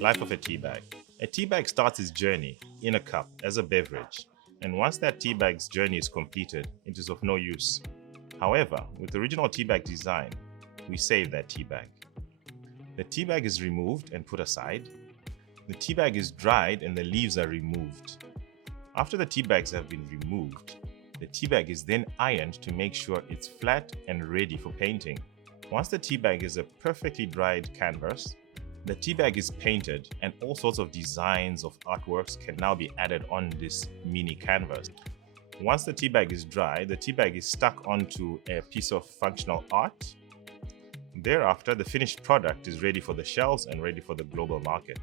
Life of a tea bag. A tea bag starts its journey in a cup as a beverage, and once that tea bag's journey is completed, it is of no use. However, with the original tea bag design, we save that tea bag. The tea bag is removed and put aside. The tea bag is dried and the leaves are removed. After the tea bags have been removed, the tea bag is then ironed to make sure it's flat and ready for painting. Once the tea bag is a perfectly dried canvas, the tea bag is painted and all sorts of designs of artworks can now be added on this mini canvas. Once the tea bag is dry, the tea bag is stuck onto a piece of functional art. Thereafter, the finished product is ready for the shelves and ready for the global market.